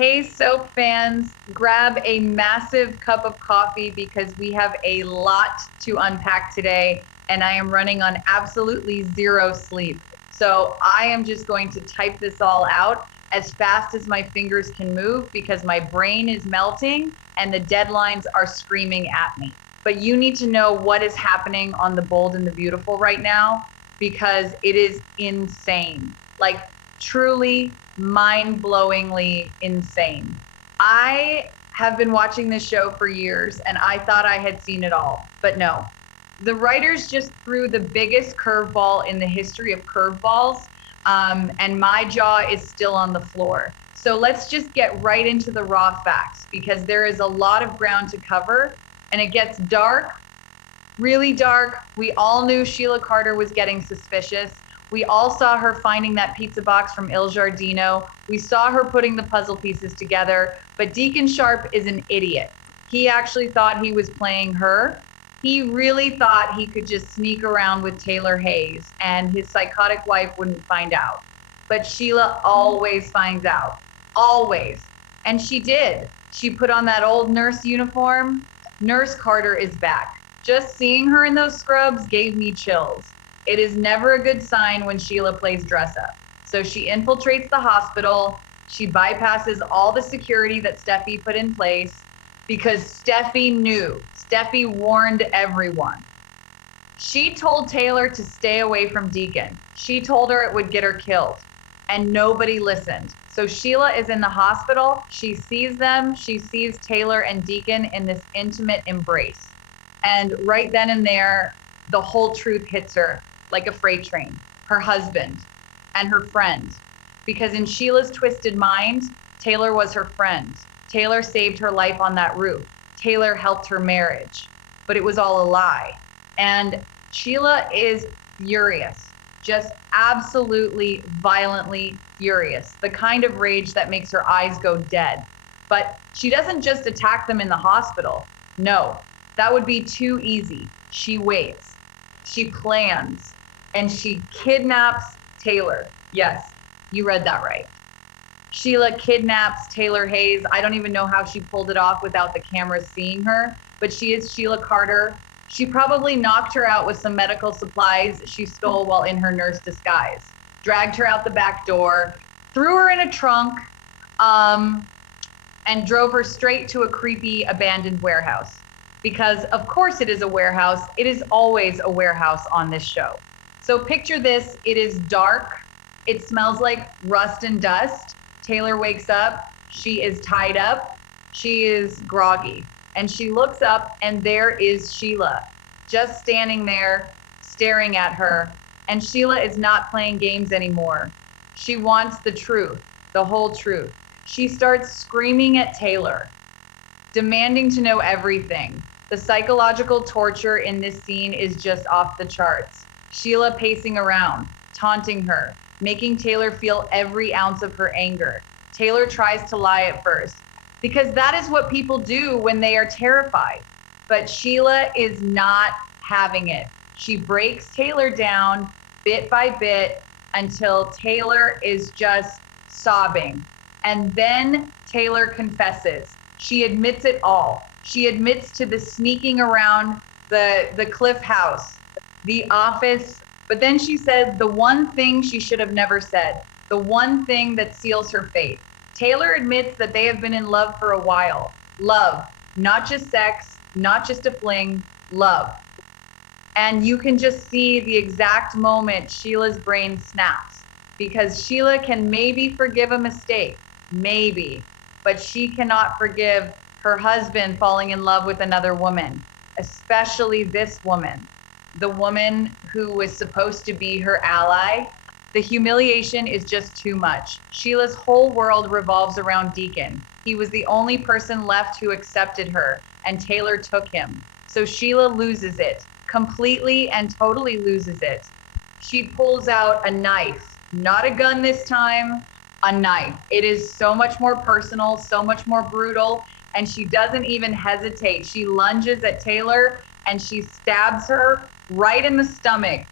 Hey, soap fans, grab a massive cup of coffee because we have a lot to unpack today, and I am running on absolutely zero sleep. So I am just going to type this all out as fast as my fingers can move because my brain is melting and the deadlines are screaming at me. But you need to know what is happening on The Bold and the Beautiful right now because it is insane. Like, truly mind-blowingly insane. I have been watching this show for years and I thought I had seen it all, but no. The writers just threw the biggest curveball in the history of curveballs, and my jaw is still on the floor. So let's just get right into the raw facts because there is a lot of ground to cover and it gets dark, really dark. We all knew Sheila Carter was getting suspicious. We all saw her finding that pizza box from Il Giardino. We saw her putting the puzzle pieces together, but Deacon Sharp is an idiot. He actually thought he was playing her. He really thought he could just sneak around with Taylor Hayes and his psychotic wife wouldn't find out. But Sheila always finds out, always. And she did. She put on that old nurse uniform. Nurse Carter is back. Just seeing her in those scrubs gave me chills. It is never a good sign when Sheila plays dress up. So she infiltrates the hospital. She bypasses all the security that Steffi put in place because Steffi knew. Steffi warned everyone. She told Taylor to stay away from Deacon. She told her it would get her killed, and nobody listened. So Sheila is in the hospital. She sees them. She sees Taylor and Deacon in this intimate embrace. And right then and there, the whole truth hits her like a freight train. Her husband and her friend. Because in Sheila's twisted mind, Taylor was her friend. Taylor saved her life on that roof. Taylor helped her marriage. But it was all a lie. And Sheila is furious. Just absolutely violently furious. The kind of rage that makes her eyes go dead. But she doesn't just attack them in the hospital. No, that would be too easy. She waits. She plans. And she kidnaps Taylor. Yes, you read that right. Sheila kidnaps Taylor Hayes. I don't even know how she pulled it off without the cameras seeing her, but she is Sheila Carter. She probably knocked her out with some medical supplies she stole while in her nurse disguise, dragged her out the back door, threw her in a trunk, and drove her straight to a creepy abandoned warehouse. Because of course it is a warehouse. It is always a warehouse on this show. So picture this, it is dark. It smells like rust and dust. Taylor wakes up, she is tied up, she is groggy. And she looks up and there is Sheila, just standing there, staring at her. And Sheila is not playing games anymore. She wants the truth, the whole truth. She starts screaming at Taylor, demanding to know everything. The psychological torture in this scene is just off the charts. Sheila pacing around, taunting her, making Taylor feel every ounce of her anger. Taylor tries to lie at first, because that is what people do when they are terrified. But Sheila is not having it. She breaks Taylor down bit by bit until Taylor is just sobbing. And then Taylor confesses. She admits it all. She admits to the sneaking around the Cliff House, the office, but then she says the one thing she should have never said, the one thing that seals her fate. Taylor admits that they have been in love for a while. Love, not just sex, not just a fling, love. And you can just see the exact moment Sheila's brain snaps because Sheila can maybe forgive a mistake, maybe, but she cannot forgive her husband falling in love with another woman, especially this woman, the woman who was supposed to be her ally. The humiliation is just too much. Sheila's whole world revolves around Deacon. He was the only person left who accepted her, and Taylor took him. So Sheila loses it, completely and totally loses it. She pulls out a knife, not a gun this time, a knife. It is so much more personal, so much more brutal, and she doesn't even hesitate. She lunges at Taylor and she stabs her right in the stomach.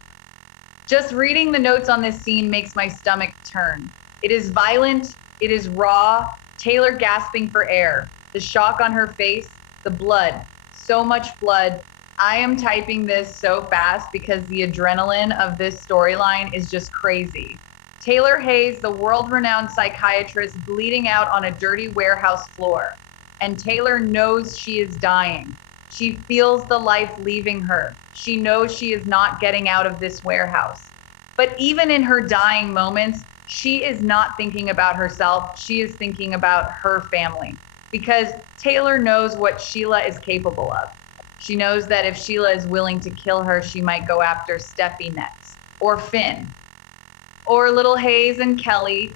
Just reading the notes on this scene makes my stomach turn. It is violent, it is raw, Taylor gasping for air, the shock on her face, the blood, so much blood. I am typing this so fast because the adrenaline of this storyline is just crazy. Taylor Hayes, the world-renowned psychiatrist, bleeding out on a dirty warehouse floor. And Taylor knows she is dying. She feels the life leaving her. She knows she is not getting out of this warehouse. But even in her dying moments, she is not thinking about herself. She is thinking about her family. Because Taylor knows what Sheila is capable of. She knows that if Sheila is willing to kill her, she might go after Steffi next, or Finn, or little Hayes and Kelly,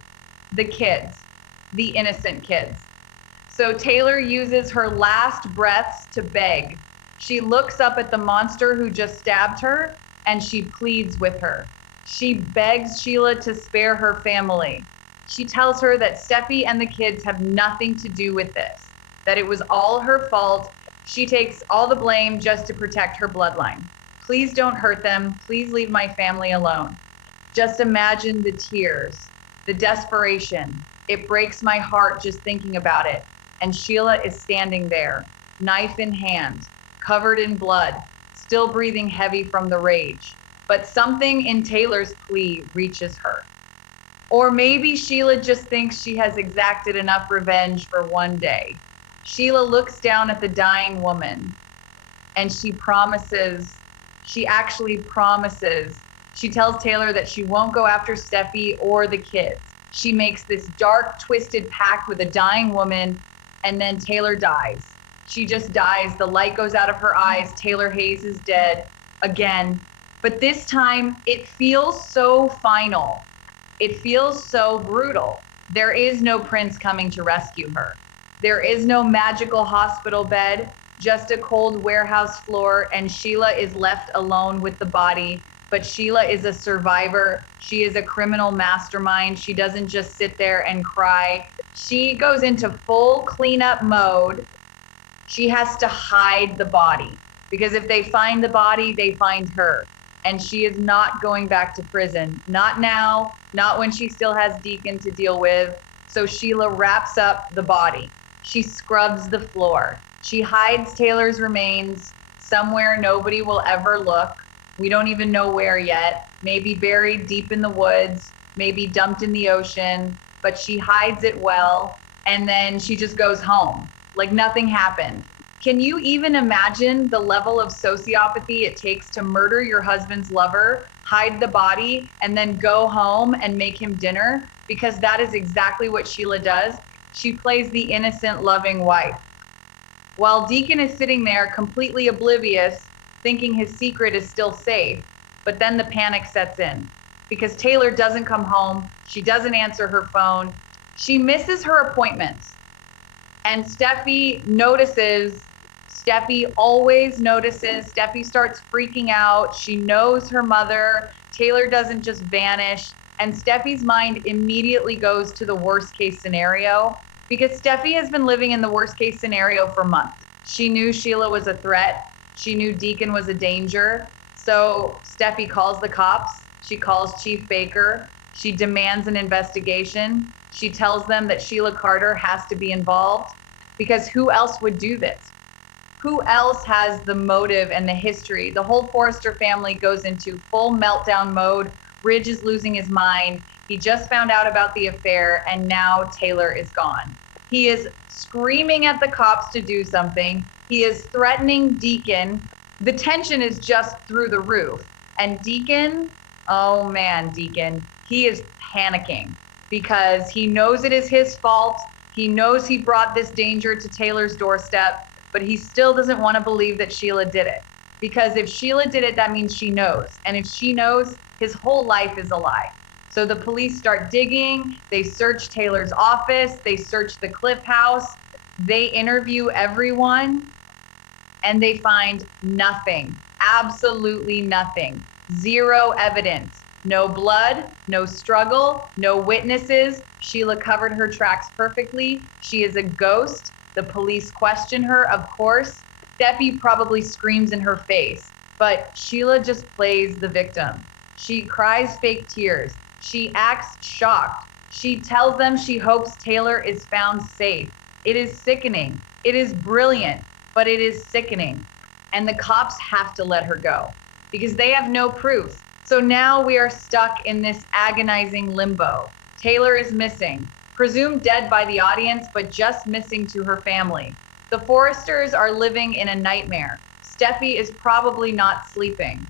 the kids, the innocent kids. So Taylor uses her last breaths to beg. She looks up at the monster who just stabbed her, and she pleads with her. She begs Sheila to spare her family. She tells her that Steffi and the kids have nothing to do with this, that it was all her fault. She takes all the blame just to protect her bloodline. Please don't hurt them. Please leave my family alone. Just imagine the tears, the desperation. It breaks my heart just thinking about it. And Sheila is standing there, knife in hand, covered in blood, still breathing heavy from the rage. But something in Taylor's plea reaches her. Or maybe Sheila just thinks she has exacted enough revenge for one day. Sheila looks down at the dying woman and she actually promises. She tells Taylor that she won't go after Steffi or the kids. She makes this dark, twisted pact with a dying woman, and then Taylor dies. She just dies. The light goes out of her eyes. Taylor Hayes is dead again. But this time, it feels so final. It feels so brutal. There is no prince coming to rescue her. There is no magical hospital bed, just a cold warehouse floor, and Sheila is left alone with the body. But Sheila is a survivor. She is a criminal mastermind. She doesn't just sit there and cry. She goes into full cleanup mode. She has to hide the body because if they find the body, they find her. And she is not going back to prison. Not now, not when she still has Deacon to deal with. So Sheila wraps up the body. She scrubs the floor. She hides Taylor's remains somewhere nobody will ever look. We don't even know where yet. Maybe buried deep in the woods, maybe dumped in the ocean, but she hides it well. And then she just goes home like nothing happened. Can you even imagine the level of sociopathy it takes to murder your husband's lover, hide the body, and then go home and make him dinner? Because that is exactly what Sheila does. She plays the innocent, loving wife. While Deacon is sitting there completely oblivious, thinking his secret is still safe. But then the panic sets in because Taylor doesn't come home. She doesn't answer her phone. She misses her appointments. And Steffi notices. Steffi always notices. Steffi starts freaking out. She knows her mother. Taylor doesn't just vanish. And Steffi's mind immediately goes to the worst case scenario because Steffi has been living in the worst case scenario for months. She knew Sheila was a threat. She knew Deacon was a danger. So Steffi calls the cops. She calls Chief Baker. She demands an investigation. She tells them that Sheila Carter has to be involved because who else would do this? Who else has the motive and the history? The whole Forrester family goes into full meltdown mode. Ridge is losing his mind. He just found out about the affair, and now Taylor is gone. He is screaming at the cops to do something. He is threatening Deacon. The tension is just through the roof. And Deacon, oh man, Deacon, he is panicking because he knows it is his fault. He knows he brought this danger to Taylor's doorstep, but he still doesn't want to believe that Sheila did it. Because if Sheila did it, that means she knows. And if she knows, his whole life is a lie. So the police start digging. They search Taylor's office. They search the Cliff House. They interview everyone. And they find nothing. Absolutely nothing. Zero evidence. No blood, no struggle, no witnesses. Sheila covered her tracks perfectly. She is a ghost. The police question her, of course. Steffi probably screams in her face, but Sheila just plays the victim. She cries fake tears. She acts shocked. She tells them she hopes Taylor is found safe. It is sickening. It is brilliant, but it is sickening. And the cops have to let her go because they have no proof. So now we are stuck in this agonizing limbo. Taylor is missing, presumed dead by the audience, but just missing to her family. The Forresters are living in a nightmare. Steffi is probably not sleeping.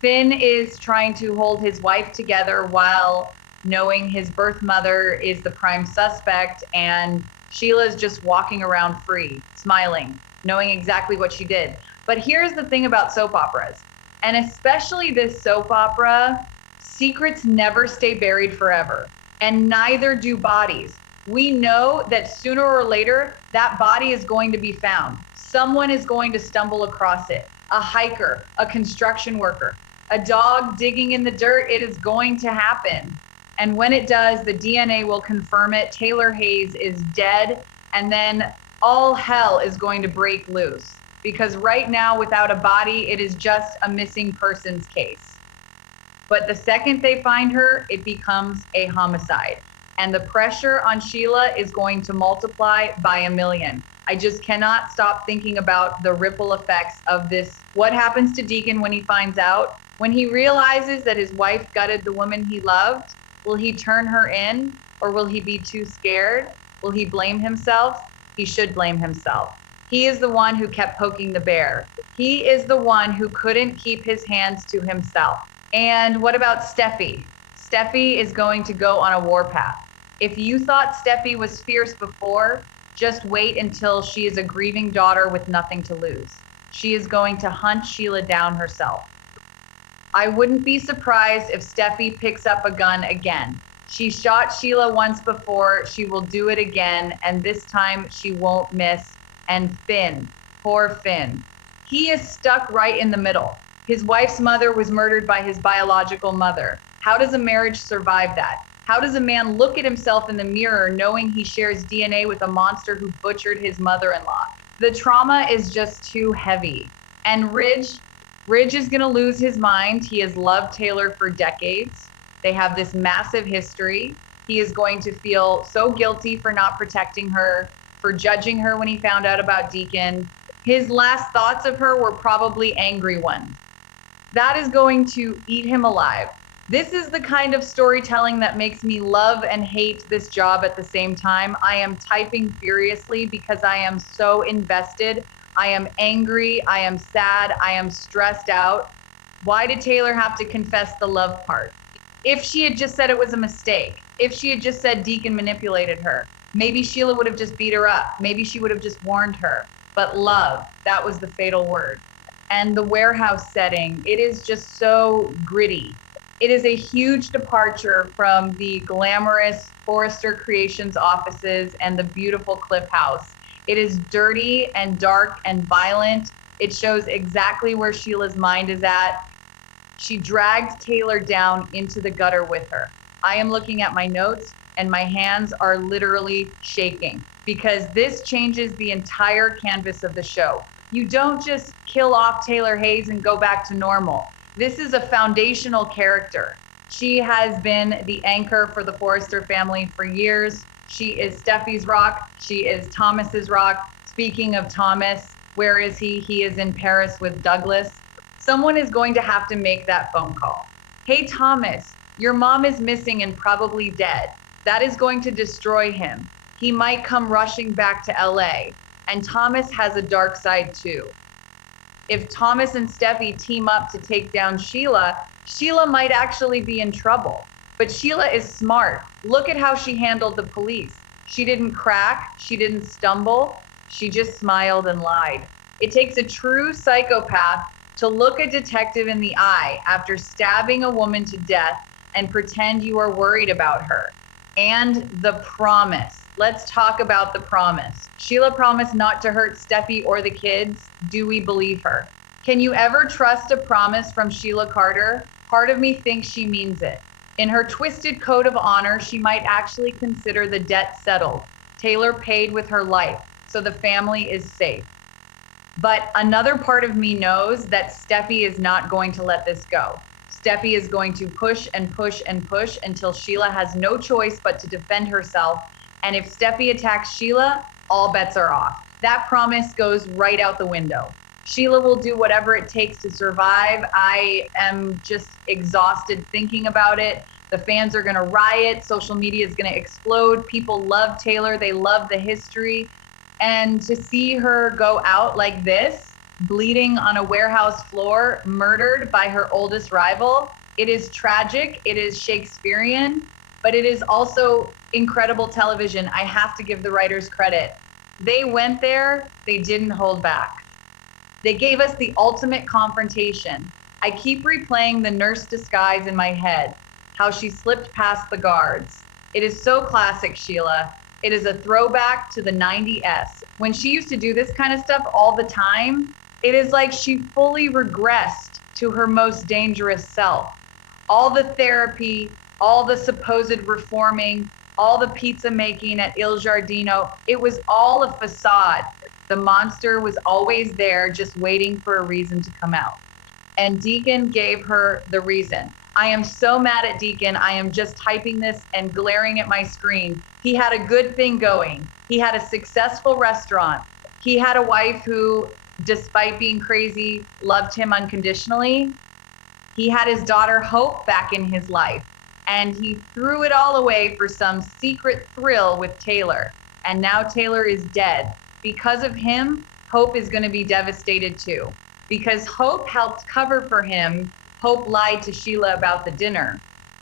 Finn is trying to hold his wife together while knowing his birth mother is the prime suspect, and Sheila's just walking around free, smiling, knowing exactly what she did. But here's the thing about soap operas, and especially this soap opera, secrets never stay buried forever, and neither do bodies. We know that sooner or later, that body is going to be found. Someone is going to stumble across it. A hiker, a construction worker, a dog digging in the dirt. It is going to happen. And when it does, the DNA will confirm it. Taylor Hayes is dead, and then all hell is going to break loose. Because right now, without a body, it is just a missing persons case. But the second they find her, it becomes a homicide. And the pressure on Sheila is going to multiply by a million. I just cannot stop thinking about the ripple effects of this. What happens to Deacon when he finds out? When he realizes that his wife gutted the woman he loved, will he turn her in, or will he be too scared? Will he blame himself? He should blame himself. He is the one who kept poking the bear. He is the one who couldn't keep his hands to himself. And what about Steffi? Steffi is going to go on a warpath. If you thought Steffi was fierce before, just wait until she is a grieving daughter with nothing to lose. She is going to hunt Sheila down herself. I wouldn't be surprised if Steffi picks up a gun again. She shot Sheila once before, she will do it again, and this time she won't miss. And Finn, poor Finn. He is stuck right in the middle. His wife's mother was murdered by his biological mother. How does a marriage survive that? How does a man look at himself in the mirror knowing he shares DNA with a monster who butchered his mother-in-law? The trauma is just too heavy. And Ridge is going to lose his mind. He has loved Taylor for decades. They have this massive history. He is going to feel so guilty for not protecting her, for judging her when he found out about Deacon. His last thoughts of her were probably angry ones. That is going to eat him alive. This is the kind of storytelling that makes me love and hate this job at the same time. I am typing furiously because I am so invested. I am angry. I am sad. I am stressed out. Why did Taylor have to confess the love part? If she had just said it was a mistake, if she had just said Deacon manipulated her, maybe Sheila would have just beat her up. Maybe she would have just warned her. But love, that was the fatal word. And the warehouse setting, it is just so gritty. It is a huge departure from the glamorous Forrester Creations offices and the beautiful Cliff House. It is dirty and dark and violent. It shows exactly where Sheila's mind is at. She dragged Taylor down into the gutter with her. I am looking at my notes and my hands are literally shaking because this changes the entire canvas of the show. You don't just kill off Taylor Hayes and go back to normal. This is a foundational character. She has been the anchor for the Forrester family for years. She is Steffi's rock. She is Thomas's rock. Speaking of Thomas, where is he? He is in Paris with Douglas. Someone is going to have to make that phone call. Hey, Thomas, your mom is missing and probably dead. That is going to destroy him. He might come rushing back to LA. And Thomas has a dark side too. If Thomas and Steffi team up to take down Sheila, Sheila might actually be in trouble. But Sheila is smart. Look at how she handled the police. She didn't crack, she didn't stumble, she just smiled and lied. It takes a true psychopath to look a detective in the eye after stabbing a woman to death and pretend you are worried about her. And the promise. Let's talk about the promise. Sheila promised not to hurt Steffi or the kids. Do we believe her? Can you ever trust a promise from Sheila Carter? Part of me thinks she means it. In her twisted code of honor, she might actually consider the debt settled. Taylor paid with her life, so the family is safe. But another part of me knows that Steffi is not going to let this go. Steffi is going to push and push and push until Sheila has no choice but to defend herself. And if Steffi attacks Sheila, all bets are off. That promise goes right out the window. Sheila will do whatever it takes to survive. I am just exhausted thinking about it. The fans are going to riot. Social media is going to explode. People love Taylor. They love the history. And to see her go out like this, bleeding on a warehouse floor, murdered by her oldest rival, it is tragic. It is Shakespearean, but it is also incredible television. I have to give the writers credit. They went there. They didn't hold back. They gave us the ultimate confrontation. I keep replaying the nurse disguise in my head, how she slipped past the guards. It is so classic, Sheila. It is a throwback to the 90s. When she used to do this kind of stuff all the time, it is like she fully regressed to her most dangerous self. All the therapy, all the supposed reforming, all the pizza making at Il Giardino, it was all a facade. The monster was always there, just waiting for a reason to come out. And Deacon gave her the reason. I am so mad at Deacon. I am just typing this and glaring at my screen. He had a good thing going. He had a successful restaurant. He had a wife who, despite being crazy, loved him unconditionally. He had his daughter Hope back in his life. And he threw it all away for some secret thrill with Taylor. And now Taylor is dead. Because of him, Hope is going to be devastated too. Because Hope helped cover for him, Hope lied to Sheila about the dinner.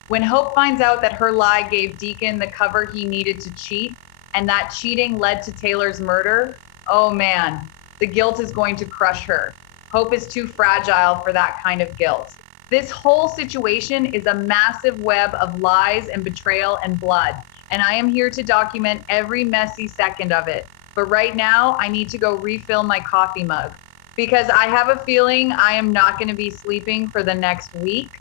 When Hope finds out that her lie gave Deacon the cover he needed to cheat, and that cheating led to Taylor's murder, oh man, the guilt is going to crush her. Hope is too fragile for that kind of guilt. This whole situation is a massive web of lies and betrayal and blood, and I am here to document every messy second of it. But right now, I need to go refill my coffee mug because I have a feeling I am not going to be sleeping for the next week.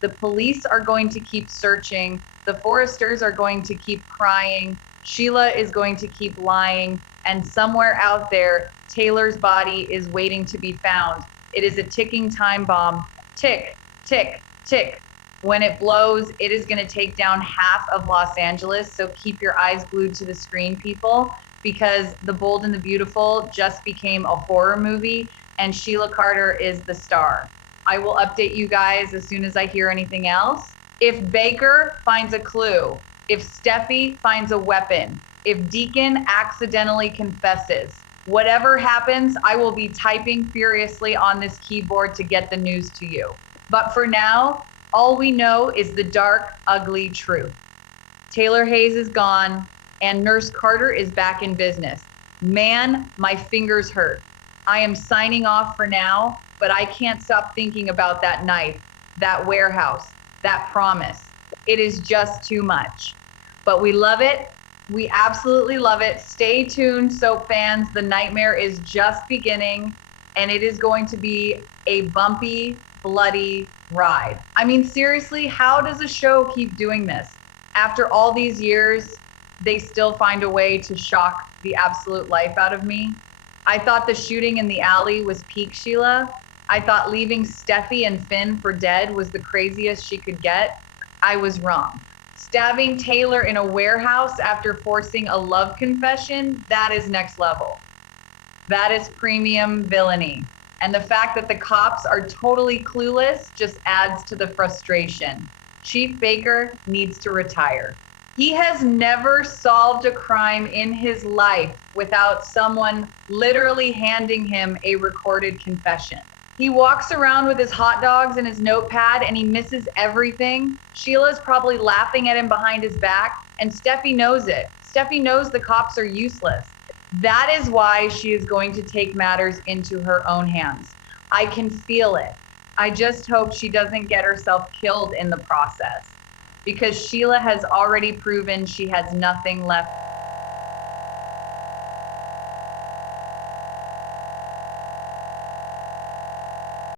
The police are going to keep searching. The foresters are going to keep crying. Sheila is going to keep lying. And somewhere out there, Taylor's body is waiting to be found. It is a ticking time bomb. Tick, tick, tick. When it blows, it is going to take down half of Los Angeles. So keep your eyes glued to the screen, people, because The Bold and the Beautiful just became a horror movie, and Sheila Carter is the star. I will update you guys as soon as I hear anything else. If Baker finds a clue, if Steffi finds a weapon, if Deacon accidentally confesses, whatever happens, I will be typing furiously on this keyboard to get the news to you. But for now, all we know is the dark, ugly truth. Taylor Hayes is gone, and Nurse Carter is back in business. Man, my fingers hurt. I am signing off for now, but I can't stop thinking about that knife, that warehouse, that promise. It is just too much. But we love it. We absolutely love it. Stay tuned, soap fans. The nightmare is just beginning, and it is going to be a bumpy, bloody ride. I mean, seriously, how does a show keep doing this? After all these years, they still find a way to shock the absolute life out of me. I thought the shooting in the alley was peak Sheila. I thought leaving Steffi and Finn for dead was the craziest she could get. I was wrong. Stabbing Taylor in a warehouse after forcing a love confession, that is next level. That is premium villainy. And the fact that the cops are totally clueless just adds to the frustration. Chief Baker needs to retire. He has never solved a crime in his life without someone literally handing him a recorded confession. He walks around with his hot dogs and his notepad and he misses everything. Sheila's probably laughing at him behind his back, and Steffi knows it. Steffi knows the cops are useless. That is why she is going to take matters into her own hands. I can feel it. I just hope she doesn't get herself killed in the process, because Sheila has already proven she has nothing left